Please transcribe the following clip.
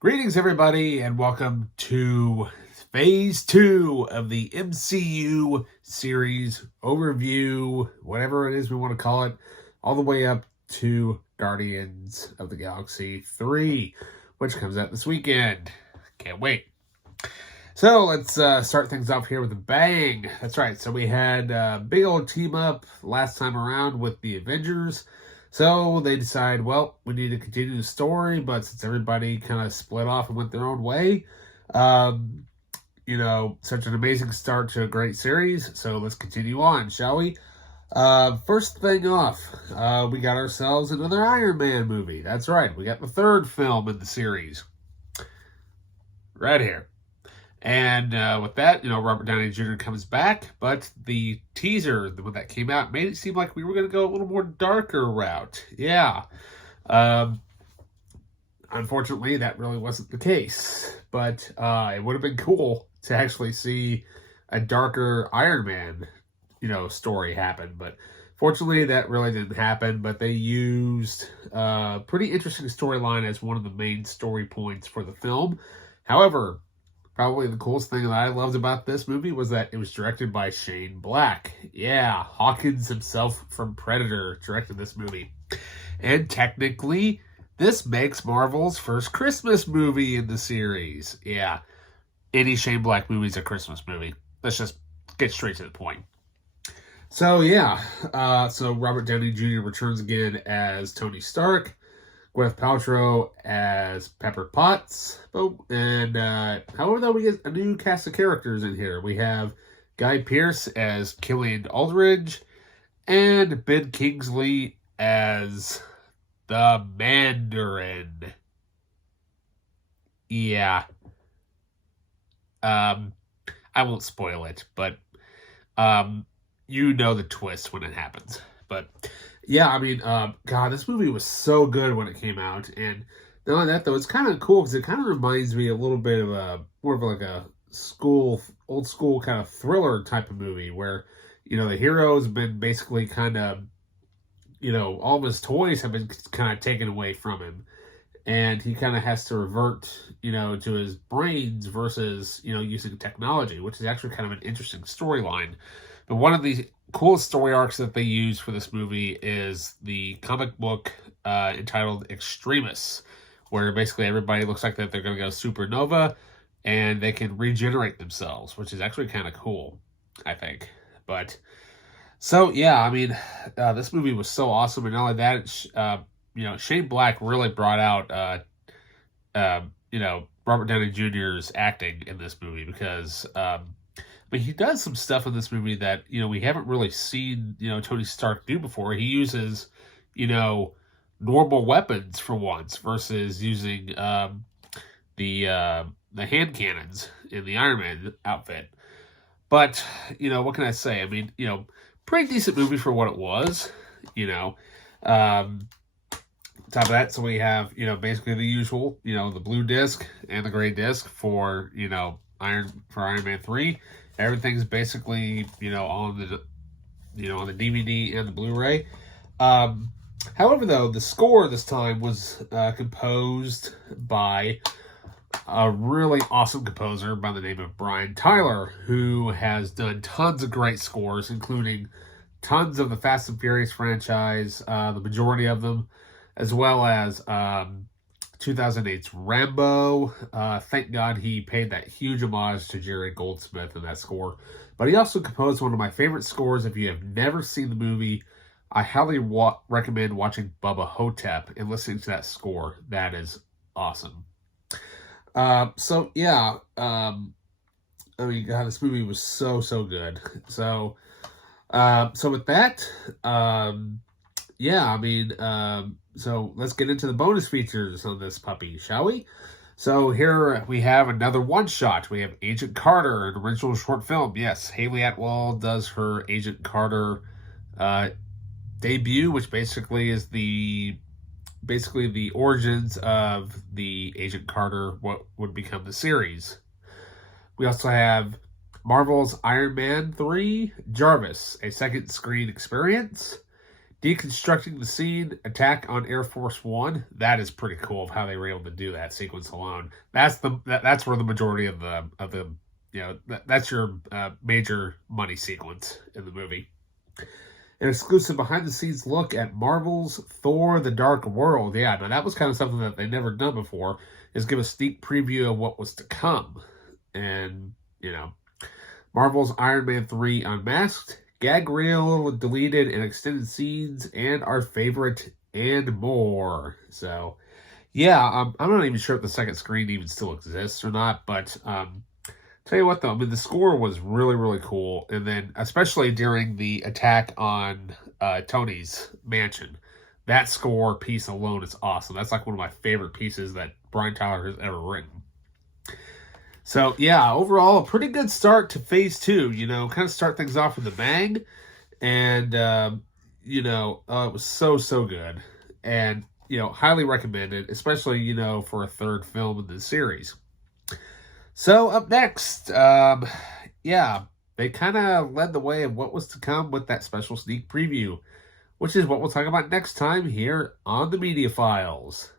Greetings, everybody, and welcome to Phase 2 of the MCU series overview, whatever it is we want to call it, all the way up to Guardians of the Galaxy 3, which comes out this weekend. Can't wait. So let's start things off here with a bang. That's right. So we had a big old team up last time around with the Avengers. So they decide, well, we need to continue the story, but since everybody kind of split off and went their own way, such an amazing start to a great series. So let's continue on, shall we? First thing off, we got ourselves another Iron Man movie. That's right. We got the third film in the series. Right here. And with that, Robert Downey Jr. comes back, but the teaser, when that came out, made it seem like we were going to go a little more darker route. Yeah. Unfortunately, that really wasn't the case, but it would have been cool to actually see a darker Iron Man, story happen. But fortunately, that really didn't happen, but they used a pretty interesting storyline as one of the main story points for the film. However, probably the coolest thing that I loved about this movie was that it was directed by Shane Black. Yeah, Hawkins himself from Predator directed this movie. And technically, this makes Marvel's first Christmas movie in the series. Yeah, any Shane Black movie is a Christmas movie. Let's just get straight to the point. So yeah, so Robert Downey Jr. returns again as Tony Stark. Gwyneth Paltrow as Pepper Potts. And however, though, we get a new cast of characters in here. We have Guy Pearce as Killian Aldridge and Ben Kingsley as the Mandarin. Yeah. I won't spoil it, but you know the twist when it happens. But yeah, I mean, God, this movie was so good when it came out, and not only that, though, it's kind of cool because it kind of reminds me a little bit of more of like a old school kind of thriller type of movie where, the hero's been basically kind of, all of his toys have been kind of taken away from him, and he kind of has to revert, to his brains versus, using technology, which is actually kind of an interesting storyline. But one of the coolest story arcs that they use for this movie is the comic book entitled Extremis, where basically everybody looks like that they're going to go supernova and they can regenerate themselves, which is actually kind of cool, I think. But so yeah, I mean, this movie was so awesome, and not only that, Shane Black really brought out Robert Downey Jr.'s acting in this movie because but he does some stuff in this movie that, we haven't really seen, Tony Stark do before. He uses, normal weapons for once versus using the hand cannons in the Iron Man outfit. But, what can I say? I mean, pretty decent movie for what it was, top of that, so we have, basically the usual, the blue disc and the gray disc for, Iron Man 3. Everything's basically, on the DVD and the Blu-ray. However, though, the score this time was composed by a really awesome composer by the name of Brian Tyler, who has done tons of great scores, including tons of the Fast and Furious franchise, the majority of them, as well as 2008's Rambo. Thank God he paid that huge homage to Jerry Goldsmith in that score. But he also composed one of my favorite scores. If you have never seen the movie, I highly recommend watching Bubba Hotep and listening to that score. That is awesome. So yeah, I mean, God, this movie was so good. So with that, yeah, I mean, so let's get into the bonus features on this puppy, shall we? So here we have another one-shot. We have Agent Carter, an original short film. Yes, Haley Atwell does her Agent Carter debut, which basically is the origins of the Agent Carter, what would become the series. We also have Marvel's Iron Man 3, Jarvis, a second screen experience. Deconstructing the scene, attack on Air Force One. That is pretty cool of how they were able to do that sequence alone. That's where the majority of the that's your major money sequence in the movie. An exclusive behind-the-scenes look at Marvel's Thor: The Dark World. Yeah, now that was kind of something that they never done before, is give a sneak preview of what was to come. And, Marvel's Iron Man 3 Unmasked, gag reel, deleted, and extended scenes, and our favorite, and more. So, yeah, I'm not even sure if the second screen even still exists or not, but tell you what, though, I mean, the score was really, really cool. And then, especially during the attack on Tony's mansion, that score piece alone is awesome. That's like one of my favorite pieces that Brian Tyler has ever written. So, yeah, overall, a pretty good start to Phase 2. Kind of start things off with a bang. And, it was so good. And, highly recommended, especially, for a third film in the series. So up next, they kind of led the way of what was to come with that special sneak preview, which is what we'll talk about next time here on the Media Files.